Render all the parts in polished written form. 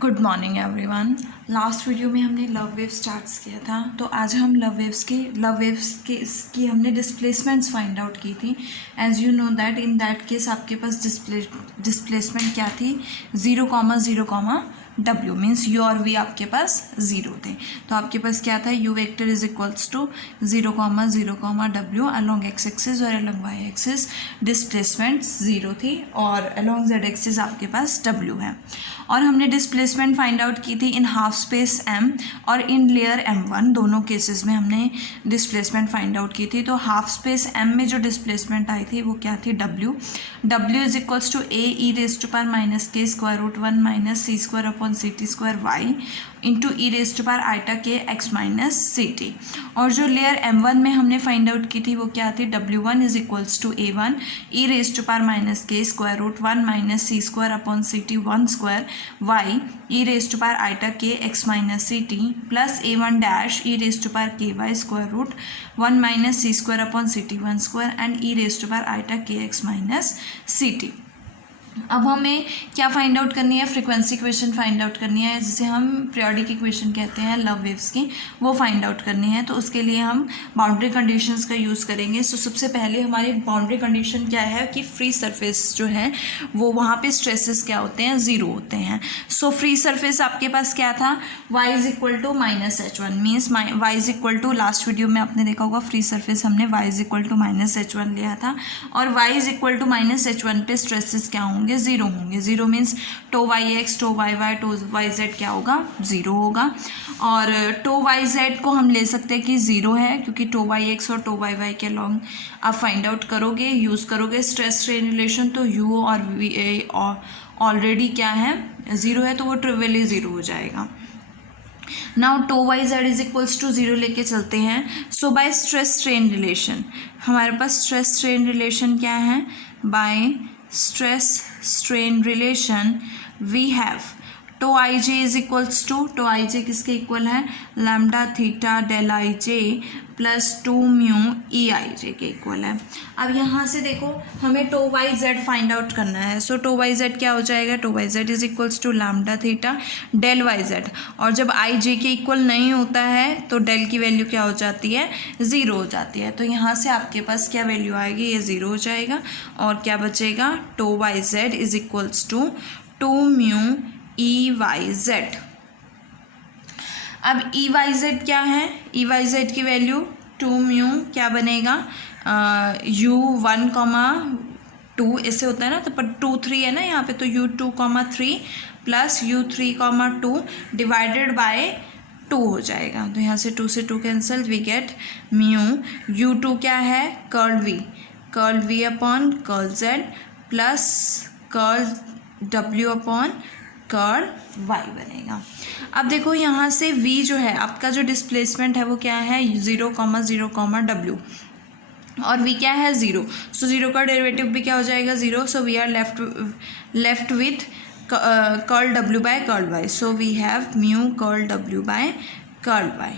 Good morning everyone. Last video में हमने love wave starts किया था, तो आज हम लव वेव्स की हमने डिस्प्लेसमेंट्स फाइंड आउट की थी। As you know that in that case आपके पास डिस्प्लेसमेंट क्या थी, 0, 0, मीन्स यू और वी आपके पास ज़ीरो थे। तो आपके पास क्या था, U vector is equals to 0, 0, W along x axis और अलॉन्ग वाई एक्सिस डिस्प्लेसमेंट 0 थी और अलॉन्ग जेड एक्सिस आपके पास W है। और हमने डिस्प्लेसमेंट फाइंड आउट की थी इन हाफ स्पेस M और इन लेयर M1, दोनों केसेस में हमने डिस्प्लेसमेंट फाइंड आउट की थी। तो हाफ स्पेस M में जो डिस्प्लेसमेंट आई थी वो क्या थी, W is equals to A e raise to power minus k square root 1 minus C square upon C T square Y into E raise to power iota k X minus C T. और जो layer M1 में हमने find out की थी वो क्या थी, W1 is equals to A1 E raise to power minus k square root 1 minus C square upon C T 1 square Y E raise to power iota k X minus C T plus A1 dash E raise to power k Y square root 1 minus C square upon C T 1 square and E raise to power iota k X minus C T. अब हमें क्या find out करनी है, frequency equation find out करनी है, जिसे हम periodic equation कहते हैं लव वेव्स की, वो फाइंड आउट करनी है। तो उसके लिए हम बाउंड्री कंडीशंस का यूज़ करेंगे। सो सबसे पहले हमारी बाउंड्री कंडीशन क्या है कि फ्री सरफेस जो है वो वहाँ पे स्ट्रेसेस क्या होते हैं, ज़ीरो होते हैं। सो फ्री सरफेस आपके पास क्या था, y is equal to minus H1 means y is equal to, last video में आपने देखा होगा फ्री सरफेस हमने y is equal to minus H1 लिया था और y is equal to minus H1 पे स्ट्रेसेस क्या होंगे, ज़ीरो होंगे। Zero means tau y x tau y y tau Y z क्या होगा, ज़ीरो होगा। और टो वाई जेड को हम ले सकते हैं कि ज़ीरो है, क्योंकि टो वाई एक्स और टो वाई वाई के लॉन्ग आप फाइंड आउट करोगे, यूज़ करोगे स्ट्रेस स्ट्रेन रिलेशन, तो यू और वी ऑलरेडी क्या है, ज़ीरो है, तो वो ट्रिवियली ज़ीरो हो जाएगा। Now tau Y Z is equals to zero लेके चलते हैं। So by stress strain relation हमारे पास स्ट्रेस स्ट्रेन रिलेशन क्या है, by stress strain relation we have tau I J is equals to, tau I J किसके equal है, lambda theta del I J plus 2 mu E I J के equal है। अब यहाँ से देखो हमें tau Y Z find out करना है। सो टो वाई जेड क्या हो जाएगा, tau Y Z is equals to lambda theta del y z, और जब आई जे के इक्वल नहीं होता है तो डेल की वैल्यू क्या हो जाती है, ज़ीरो हो जाती है। तो यहाँ से आपके पास क्या वैल्यू आएगी, ये ज़ीरो हो जाएगा और क्या बचेगा, tau Y Z is equals to 2 mu e y z. अब ई वाई जेड क्या है, ई वाई जेड की वैल्यू 2 म्यू क्या बनेगा, U1, ऐसे होता है ना, तो पर 2, 3 है ना यहाँ पे, तो U2, plus U3, divided by 2 हो जाएगा। तो यहाँ से 2 से 2 cancel, we get mu U2 क्या है, curl V upon curl Z plus curl W upon curl y बनेगा। अब देखो यहाँ से v जो है आपका जो डिस्प्लेसमेंट है वो क्या है, 0, 0, W और v क्या है, 0। सो 0 का डेरिवेटिव भी क्या हो जाएगा, 0। So we are left with curl w by curl y। So we have mu curl w by curl y।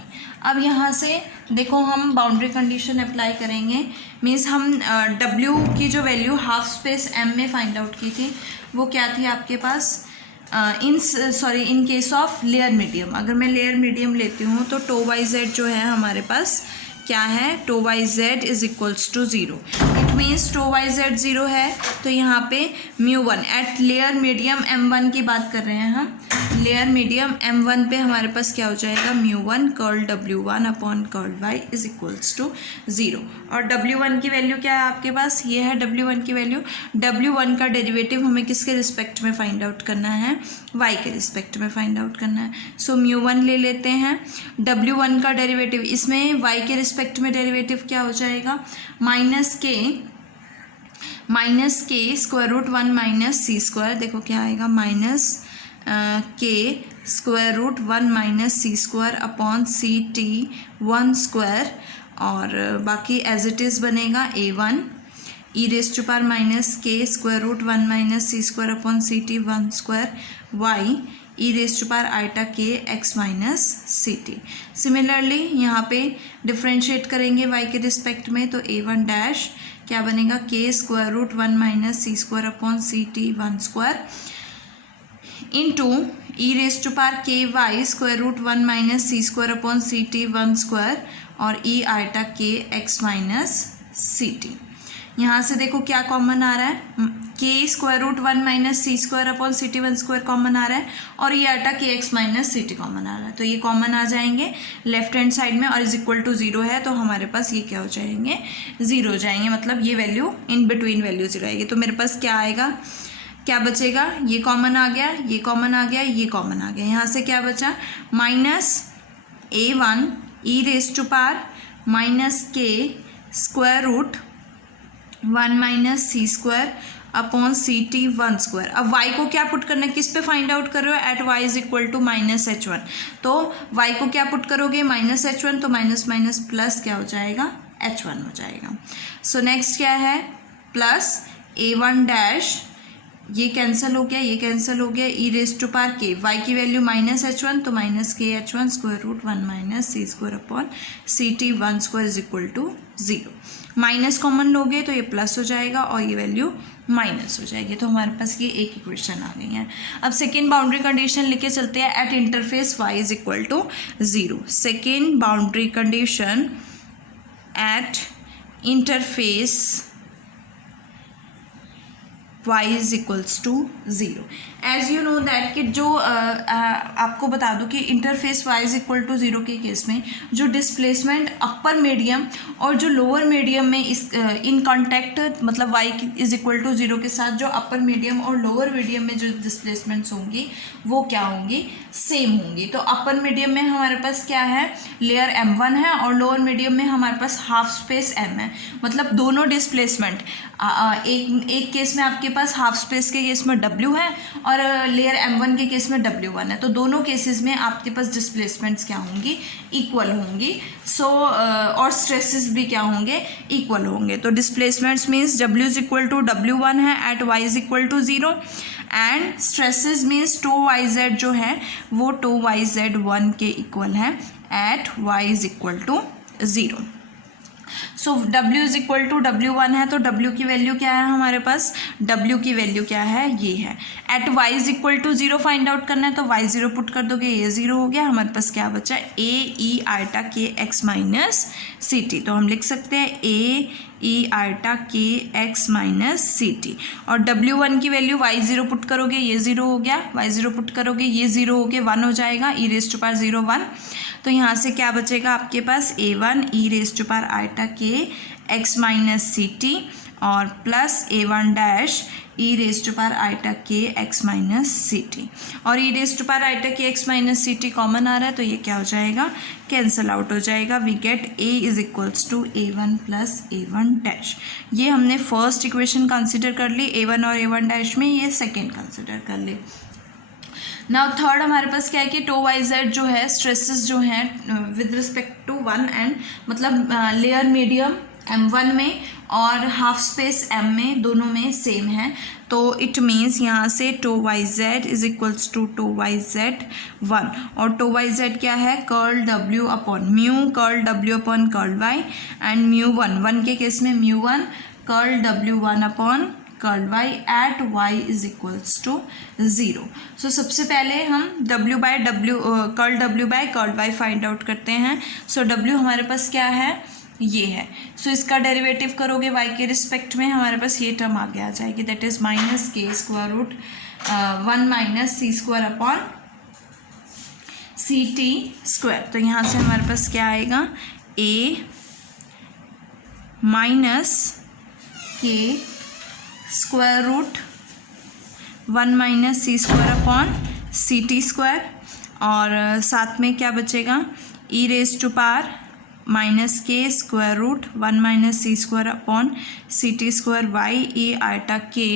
अब यहाँ से देखो हम बाउंड्री कंडीशन अप्लाई करेंगे, मीन्स हम w की जो वैल्यू हाफ स्पेस m में फाइंड आउट की थी वो क्या थी आपके पास, in case of layer medium, अगर मैं लेयर मीडियम लेती हूँ तो टो वाई जेड जो है हमारे पास क्या है, tau Y Z is equals to 0। It means tau Y z 0 है, तो यहाँ पे mu 1 eight layer medium M1 की बात कर रहे हैं हम, लेयर मीडियम M1 पे हमारे पास क्या हो जाएगा, mu 1 curl W1 upon curl Y is equals to 0। और W1 की वैल्यू क्या है आपके पास, ये है W1 की वैल्यू। W1 का डेरिवेटिव हमें किसके रिस्पेक्ट में फाइंड आउट करना है, Y के रिस्पेक्ट में फाइंड आउट करना है। सो म्यू 1 ले लेते हैं, W1 का डेरिवेटिव, इसमें Y के रिस्पेक्ट में डेरिवेटिव क्या हो जाएगा, minus k square root 1 minus सी स्क्वायर, देखो क्या आएगा, minus k square root 1 minus सी square upon C T 1 square, और बाकी एज इट इज़ बनेगा A1 E raise to power minus k square root 1 minus C square upon C T 1 square Y E raise to power iota k X minus C T. Similarly यहाँ पे differentiate करेंगे y के respect में, तो A1 dash क्या बनेगा, k square root 1 minus C square upon C T 1 square into E raise to power k Y square root 1 minus C square upon C T 1 square और E eta k X minus C T. यहाँ से देखो क्या common आ रहा है, के square root 1 minus सी square upon C T 1 square common आ रहा है और ये eta k X minus C T common आ रहा है, तो ये कॉमन आ जाएंगे लेफ्ट हैंड साइड में और इज इक्वल टू 0 है, तो हमारे पास ये क्या हो जाएंगे, 0 हो जाएंगे, मतलब ये वैल्यू इन बिटवीन वैल्यू 0 आएगी। तो मेरे पास क्या आएगा, क्या बचेगा, ये कॉमन आ गया, ये कॉमन आ गया, ये कॉमन आ गया, यहाँ से क्या बचा, minus a1 E raise to power minus k square root 1 minus C square upon C T 1 square. अब y को क्या पुट करना है, किस पे फाइंड आउट कर रहे हो, at y is equal to minus h1, तो y को क्या पुट करोगे, माइनस h1, तो माइनस माइनस प्लस क्या हो जाएगा, h1 हो जाएगा। सो नेक्स्ट क्या है, प्लस a1 डैश, ये कैंसिल हो गया, ये कैंसिल हो गया, e raise to power k, y की वैल्यू माइनस h1, तो minus k h1 square root 1 minus C square upon C T 1 square is equal to 0। Minus common लोगे तो ये प्लस हो जाएगा और ये वैल्यू माइनस हो जाएगी, तो हमारे पास ये एक इक्वेशन आ गई है। अब सेकेंड बाउंड्री कंडीशन लेके चलते हैं, at interface y is equal to 0। Second boundary condition at interface y is equals to 0। As you know that कि जो आपको बता दूं कि interface y is equal to 0 के केस में जो डिस्प्लेसमेंट अपर मीडियम और जो लोअर मीडियम में इस इन कॉन्टैक्ट, मतलब y इज इक्वल टू 0 के साथ जो अपर मीडियम और लोअर मीडियम में जो डिस्प्लेसमेंट्स होंगी वो क्या होंगी, सेम होंगी। तो अपर मीडियम में हमारे पास क्या है, लेयर m1 है और लोअर मीडियम में हमारे पास हाफ स्पेस m है, मतलब दोनों डिस्प्लेसमेंट एक केस में आपके पास हाफ स्पेस के केस में w है और लेयर m1 के केस में w1 है, तो दोनों केसेस में आपके पास डिस्प्लेसमेंट्स क्या होंगी, इक्वल होंगी। सो और स्ट्रेसेस भी क्या होंगे, इक्वल होंगे। तो displacements means w is equal to w1 है at y is equal to 0 and stresses means tau Y z जो है वो टो वाई जेड 1 के इक्वल है at y is equal to 0। So w is equal to w1 है, तो w की value क्या है हमारे पास, w की वैल्यू क्या है, ये है। At y is equal to 0 find out करना है, तो y 0 पुट कर दोगे, ये 0 हो गया, हमारे पास क्या बचा, a e iota k x minus C T, तो हम लिख सकते हैं a e iota k x minus C T. और w1 की वैल्यू y 0 पुट करोगे, ये 0 हो गया, y 0 पुट करोगे, ये 0 हो गया, 1 हो जाएगा, e रेज टू पावर 0 1, तो यहाँ से क्या बचेगा आपके पास, a1 e raise to power iota k x minus C T और plus a1 dash E raise to power iota k X minus C T, और E raise to power iota k X minus C T common आ रहा है, तो ये क्या हो जाएगा, कैंसल आउट हो जाएगा। We get a is equals to a1 plus a1 dash. ये हमने फर्स्ट इक्वेशन कंसिडर कर ली a1 और a1 डैश में, ये सेकेंड कंसिडर कर ली। नाउ थर्ड हमारे पास क्या है कि टो वाई जेड जो है स्ट्रेसेस जो हैं विद रिस्पेक्ट टू 1 एंड, मतलब लेयर मीडियम m1 में और हाफ स्पेस m में, दोनों में सेम है, तो इट मीन्स यहाँ से tau Y Z is equals to tau Y z 1, और टो वाई जेड क्या है, curl w upon mu curl w upon curl y and mu 1 के केस में mu 1 curl w1 upon curl y at y is equals to 0। So सबसे पहले हम w by w curl w by curl y find out करते हैं। सो w हमारे पास क्या है, ये है, सो इसका डेरिवेटिव करोगे y के रिस्पेक्ट में, हमारे पास ये टर्म आगे आ जाएगी, that is minus k square root 1 minus C square upon C T square. तो यहाँ से हमारे पास क्या आएगा, a minus k square root 1 minus C square upon C T square, और साथ में क्या बचेगा, E raise to power minus k square root 1 minus C square upon C T square Y A eta k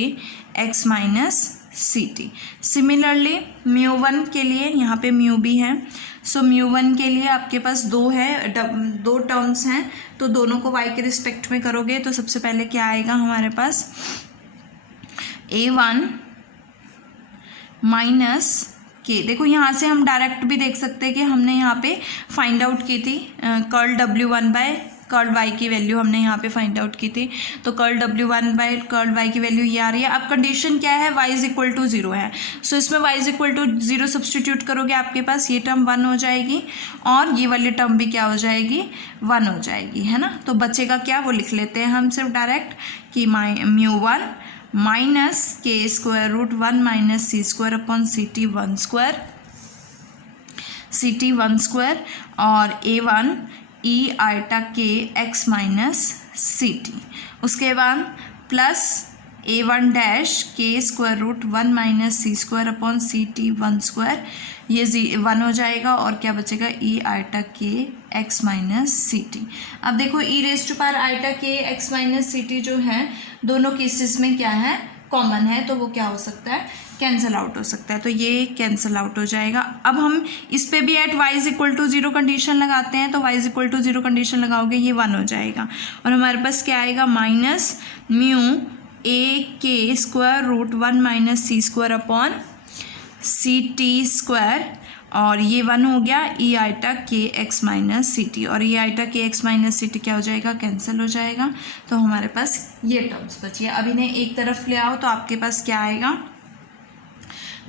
X minus C T. Similarly mu 1 के लिए यहाँ पे mu भी है, सो म्यू 1 के लिए आपके पास दो टर्म्स हैं, तो दोनों को y के रिस्पेक्ट में करोगे तो सबसे पहले क्या आएगा हमारे पास, a1 माइनस के, देखो यहाँ से हम डायरेक्ट भी देख सकते हैं कि हमने यहाँ पे फाइंड आउट की थी curl w1 by curl y की वैल्यू हमने यहाँ पे फाइंड आउट की थी, तो कर्ल W1/कर्ल वाई की वैल्यू ये आ रही है। अब कंडीशन क्या है, y इज इक्वल टू 0 है, सो इसमें y is equal to 0 substitute करोगे, आपके पास ये टर्म 1 हो जाएगी और ये वाली टर्म भी क्या हो जाएगी, 1 हो जाएगी, है ना। तो बचेगा क्या, वो लिख लेते हैं हम सिर्फ डायरेक्ट कि μ1 minus k square root 1 minus सी स्क्वायर अपॉन ct 1 स्क्वायर और a1 e iota k x minus ct, उसके बाद plus a1 dash k square root 1 minus सी स्क्वायर अपॉन ct 1 स्क्वायर, ये 1 हो जाएगा और क्या बचेगा, e iota k x minus ct। अब देखो e raise to power iota k x minus ct जो है दोनों केसेस में क्या है, कॉमन है, तो वो क्या हो सकता है, कैंसिल आउट हो सकता है, तो ये कैंसिल आउट हो जाएगा। अब हम इस पे भी at y is equal to 0 condition लगाते हैं, तो y is equal to 0 condition लगाओगे ये 1 हो जाएगा और हमारे पास क्या आएगा, minus mu a k square root 1 minus C square upon C T square और ये 1 हो गया, E eta k X minus C T और ये iota k X minus C T क्या हो जाएगा, कैंसिल हो जाएगा, तो हमारे पास ये टर्म्स बची है। अब इन्हें एक तरफ ले आओ तो आपके पास क्या आएगा,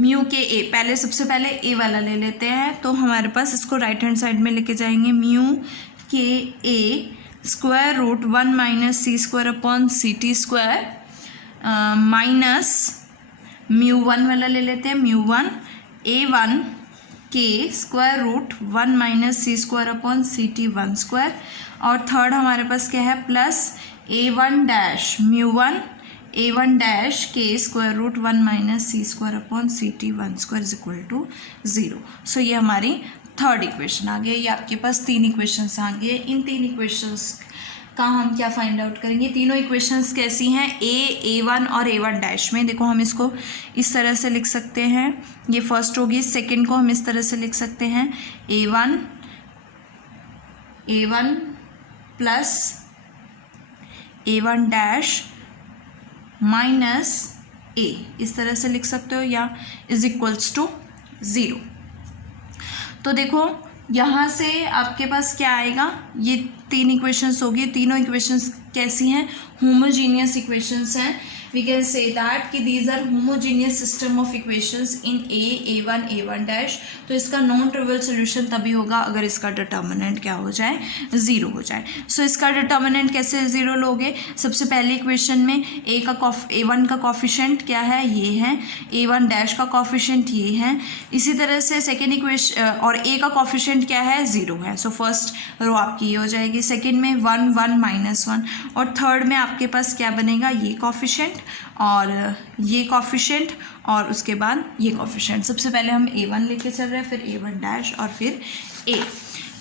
म्यू के ए, पहले सबसे पहले ए वाला ले लेते हैं, तो हमारे पास इसको राइट हैंड साइड में लेके जाएंगे, mu k A square root 1 minus C square upon C T square minus μ1 वाला ले लेते हैं, μ1 a1 k square root 1 minus सी square upon C T 1 square और थर्ड हमारे पास क्या है, plus a1 dash μ1 a1 dash k square root 1 minus C square upon C T 1 square is equal to 0। So ये हमारी थर्ड इक्वेशन आ गई। ये आपके पास 3 इक्वेशंस आ गए। इन 3 इक्वेशंस का हम क्या फाइंड आउट करेंगे, तीनों इक्वेशंस कैसी हैं, a1 और a1 डैश में। देखो हम इसको इस तरह से लिख सकते हैं, ये फर्स्ट होगी, सेकंड को हम इस तरह से लिख सकते हैं, a1 plus a1 dash minus a, इस तरह से लिख सकते हो, या इज इक्वल्स टू 0। तो देखो यहाँ से आपके पास क्या आएगा, ये 3 इक्वेशंस होगी। तीनों इक्वेशंस कैसी हैं, होमोजीनियस इक्वेशंस हैं। वी कैन से दैट कि these are homogeneous system of equations in a1 a1 dash. तो इसका नॉन ट्रिवियल सोल्यूशन तभी होगा अगर इसका डिटर्मिनेंट क्या हो जाए, 0 हो जाए। सो इसका डिटर्मिनेंट कैसे 0 लोगे, सबसे पहले इक्वेशन में a1 का कॉफिशेंट क्या है, ये है, a1 डैश का कॉफिशेंट ये है। इसी तरह से सेकेंड इक्वेशन और a का कॉफिशेंट क्या है, 0 है। सो फर्स्ट रो आपकी ये हो जाएगी, सेकेंड में 1 1 माइनस 1 और थर्ड में आपके पास क्या बनेगा, ये कॉफिशेंट और ये कॉफिशेंट और उसके बाद ये कॉफिशेंट। सबसे पहले हम a1 लेके चल रहे हैं, फिर a1 डैश और फिर a।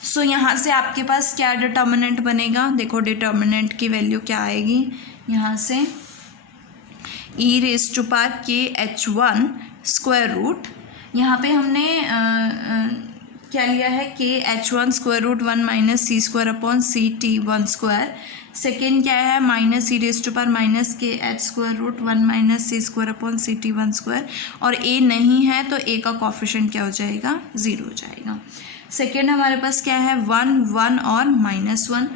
सो यहाँ से आपके पास क्या डिटर्मिनेंट बनेगा, देखो डिटर्मिनेंट की वैल्यू क्या आएगी, यहाँ से e रेज टू पावर के h1 स्क्वायर रूट, यहाँ पे हमने क्या लिया है, k h1 square root 1 minus सी square upon C T 1 square. Second क्या है, minus E raise to power minus k H square root 1 minus C square upon C T 1 square और a नहीं है तो a का कॉफिशेंट क्या हो जाएगा, 0 हो जाएगा। सेकेंड हमारे पास क्या है, 1 1 और -1।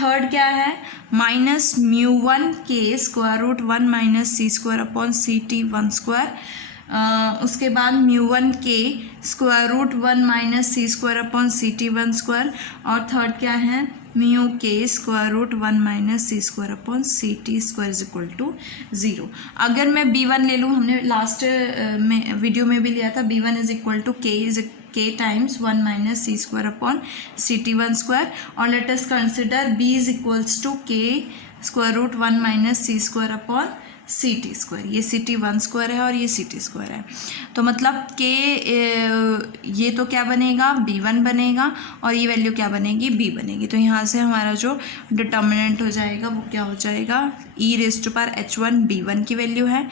थर्ड क्या है, minus μ1 k square root 1 minus सी square upon C T 1 square, उसके बाद μ1 के स्क्वायर रूट 1 माइनस सी square upon C T 1 square और थर्ड क्या है, mu k square root 1 minus C square upon C T square is equal to 0। अगर मैं b1 ले लूँ, हमने लास्ट में वीडियो में भी लिया था, b1 is equal to k times 1 minus C square upon C T 1 square और let us consider b is equals to k square root 1 minus C square upon C T square. ये C T 1 square है और ये C T square है, तो मतलब के ये तो क्या बनेगा, b1 बनेगा और ये वैल्यू क्या बनेगी, b बनेगी। तो यहाँ से हमारा जो डिटर्मिनेंट हो जाएगा वो क्या हो जाएगा, e raise to power h1 b1 की वैल्यू है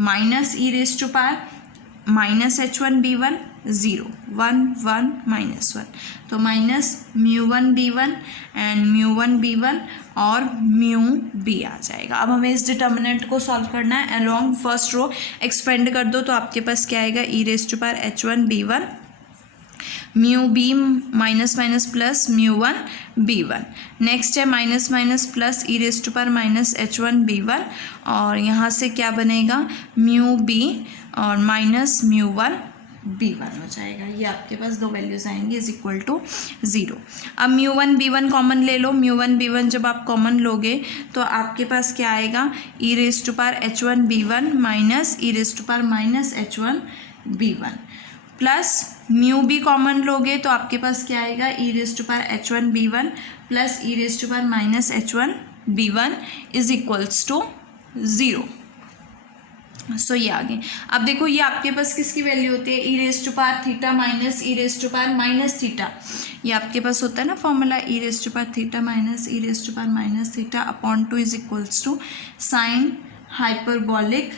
minus e raise to power minus h1 b1 0 1 1 -1, तो माइनस μ1 b1 एंड μ1 b1 और म्यू b आ जाएगा। अब हमें इस डिटर्मिनेंट को सॉल्व करना है, अलोंग फर्स्ट रो एक्सपेंड कर दो तो आपके पास क्या आएगा, e raise to power h1 b1 mu B minus minus plus mu one B one. Next है minus minus plus E raise to power minus H one B one, और यहाँ से क्या बनेगा म्यू बी और minus mu one B one हो जाएगा। ये आपके पास दो वैल्यूज़ आएंगी इज इक्वल टू 0। अब mu one B one common ले लो। म्यू वन बी वन जब आप कॉमन लोगे तो आपके पास क्या आएगा E raise to power H one B one minus E raise to power minus H one B one, plus mu B common लोगे तो आपके पास क्या आएगा E raise to power H one B one plus E raise to power minus H one B one is equals to 0। So ये आगे। अब देखो ये आपके पास किसकी वैल्यू होती है E raise to power theta minus E raise to power minus theta. ये आपके पास होता है ना formula E raise to power theta minus E raise to power minus theta upon 2 is equals to sine hyperbolic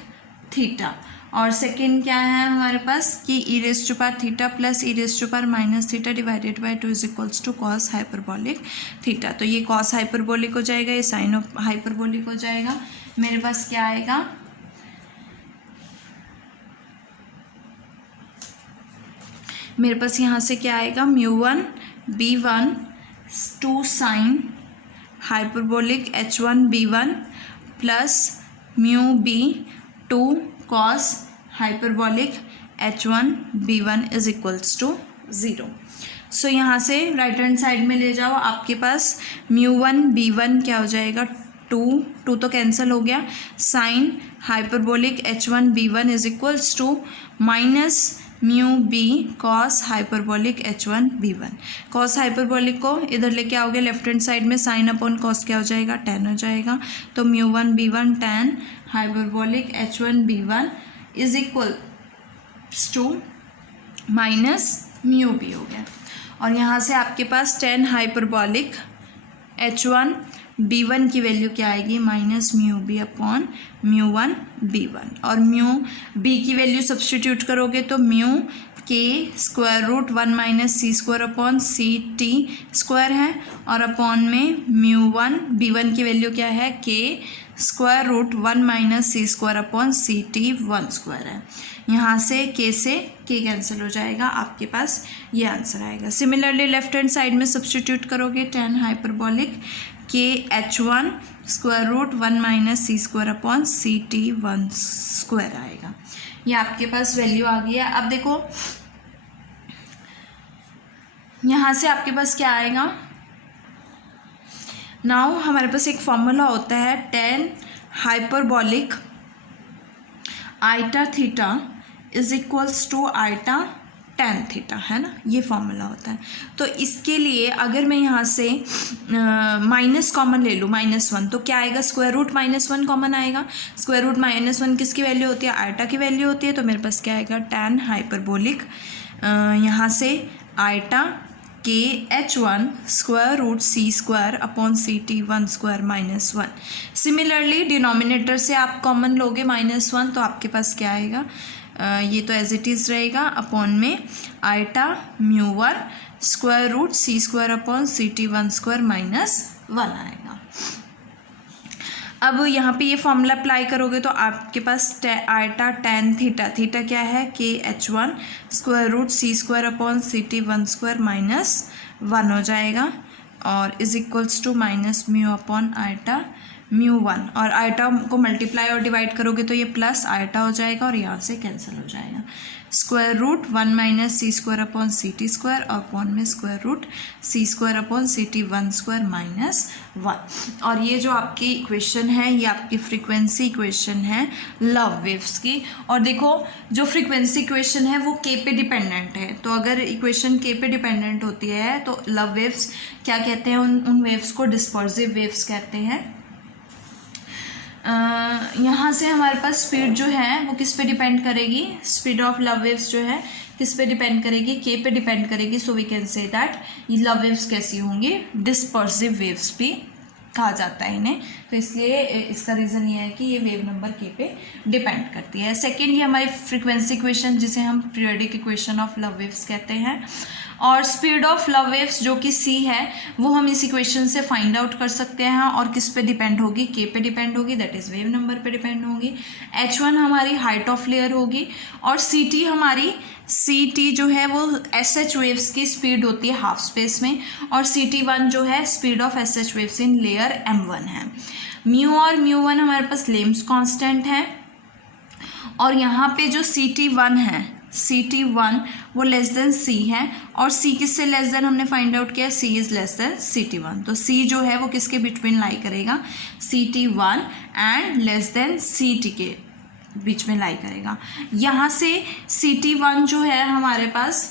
theta. और second क्या है हमारे पास कि E raise to power theta plus E raise to power minus theta divided by 2 is equals to cos hyperbolic theta. तो ये cos hyperbolic हो जाएगा, ये साइन हाइपरबॉलिक हो जाएगा। मेरे पास क्या आएगा मेरे पास यहाँ से क्या आएगा mu one B one two sine hyperbolic h one B one plus mu b two cos hyperbolic h one B one is equals to 0। So यहाँ से राइट हैंड साइड में ले जाओ, आपके पास म्यू वन बी वन क्या हो जाएगा 2 तो कैंसिल हो गया, sine hyperbolic h one B one is equals to minus mu b cos hyperbolic h one B one. Cos hyperbolic को इधर लेके आओगे लेफ्ट हैंड साइड में, साइन अपॉन कॉस क्या हो जाएगा tan हो जाएगा। तो mu one B one tan hyperbolic h one B one is equal to minus mu b हो गया। और यहाँ से आपके पास tan hyperbolic h one B one की वैल्यू क्या आएगी minus mu b upon mu one B one. और म्यू बी की वैल्यू सब्सटीट्यूट करोगे तो mu k square root 1 minus सी स्क्वायर अपॉन सी टी स्क्वायर है, और अपॉन में म्यू वन बी वन की वैल्यू क्या है के स्क्वायर रूट 1 माइनस सी स्क्वायर अपॉन सी टी वन स्क्वायर है। यहाँ से के कैंसिल हो जाएगा, आपके पास ये आंसर आएगा। सिमिलरली लेफ्ट हैंड साइड में सब्सटीट्यूट करोगे tan हाइपरबॉलिक के H one square root 1 minus सी स्क्वायर अपॉन सी टी वन स्क्वायर आएगा। ये आपके पास वैल्यू आ गई है। अब देखो यहाँ से आपके पास क्या आएगा, नाउ हमारे पास एक फॉर्मूला होता है tan hyperbolic iota theta is equals to iota tan theta, है ना, ये फॉर्मूला होता है। तो इसके लिए अगर मैं यहाँ से माइनस कॉमन ले लूँ -1 तो क्या आएगा स्क्वायर रूट -1 कॉमन आएगा। स्क्वायर रूट -1 किसकी वैल्यू होती है आइटा की वैल्यू होती है। तो मेरे पास क्या आएगा tan हाइपरबोलिक यहाँ से eta K H one square root C square upon सी T one square -1। Similarly denominator से आप कॉमन लोगे -1 तो आपके पास क्या आएगा ये तो एज इट इज़ रहेगा अपॉन में eta mu one square root C square upon सी टी वन स्क्वायर -1 आएगा। अब यहाँ पे ये फॉर्मूला अप्लाई करोगे तो आपके पास आइटा tan थीटा, थीटा क्या है K H one square root C square upon सी टी वन स्क्वायर -1 हो जाएगा, और is equals to minus mu upon eta mu one. और आइटा को मल्टीप्लाई और डिवाइड करोगे तो ये प्लस आइटा हो जाएगा और यहाँ से कैंसिल हो जाएगा। स्क्वायर रूट 1 माइनस सी स्क्वायर अपॉन सी टी स्क्वायर और अपॉन में square root C square upon सी टी वन स्क्वायर -1। और ये जो आपकी इक्वेशन है ये आपकी फ्रीक्वेंसी इक्वेशन है लव वेव्स की। और देखो जो फ्रीक्वेंसी इक्वेशन है वो के पे डिपेंडेंट है, तो अगर इक्वेशन के पे डिपेंडेंट होती है तो लव वेव्स क्या कहते हैं उन वेव्स को डिस्पर्सिव वेव्स कहते हैं। यहाँ से हमारे पास स्पीड जो है वो किस पे डिपेंड करेगी, स्पीड ऑफ लव वेव्स जो है किस पे डिपेंड करेगी के पे डिपेंड करेगी। So we can say that ये लव वेव्स कैसी होंगी डिस्पर्सिव वेव्स भी कहा जाता है इन्हें। तो तो इसलिए इसका रीज़न ये है कि ये वेव नंबर के पे डिपेंड करती है। सेकेंड ही हमारी फ्रीक्वेंसी इक्वेशन, जिसे हम periodic equation of Love waves कहते हैं। और स्पीड ऑफ लव वेव्स जो कि c है वो हम इस इक्वेशन से फाइंड आउट कर सकते हैं। और किस पे डिपेंड होगी, k पे डिपेंड होगी, दैट इज़ वेव नंबर पे डिपेंड होगी। h1 हमारी हाइट ऑफ लेयर होगी और ct हमारी जो है वो SH वेव्स की स्पीड होती है हाफ स्पेस में, और CT1 जो है speed of SH waves in layer m1 है। म्यू और म्यू1 हमारे पास लेम्स कांस्टेंट है। और यहाँ पे जो CT1 है, CT1 वो लेस देन C है, और C किससे लेस देन हमने फाइंड आउट किया, C is less than CT1। तो C जो है वो किसके बिटवीन लाई करेगा, CT1 and less than CT के बीच में लाई करेगा। यहाँ से CT1 जो है हमारे पास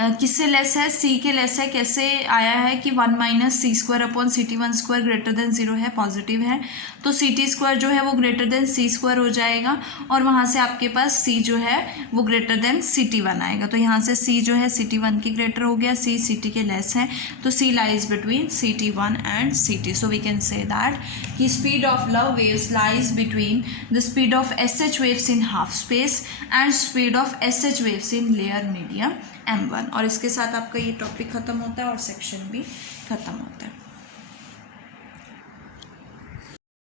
किससे लेस है, C के लेस है। कैसे आया है कि 1 minus C² upon CT1 square greater than 0 है, पॉजिटिव है, तो CT² जो है वो ग्रेटर देन C² हो जाएगा, और वहाँ से आपके पास C जो है वो ग्रेटर देन CT1 आएगा। तो यहाँ से C जो है CT1 की ग्रेटर हो गया, C CT के लेस है, तो C lies between CT1 and CT। So we can say that कि speed of Love waves lies between the speed of SH waves in half space and speed of SH waves in layer medium m1। और इसके साथ आपका ये topic ख़त्म होता है और सेक्शन भी ख़त्म होता है।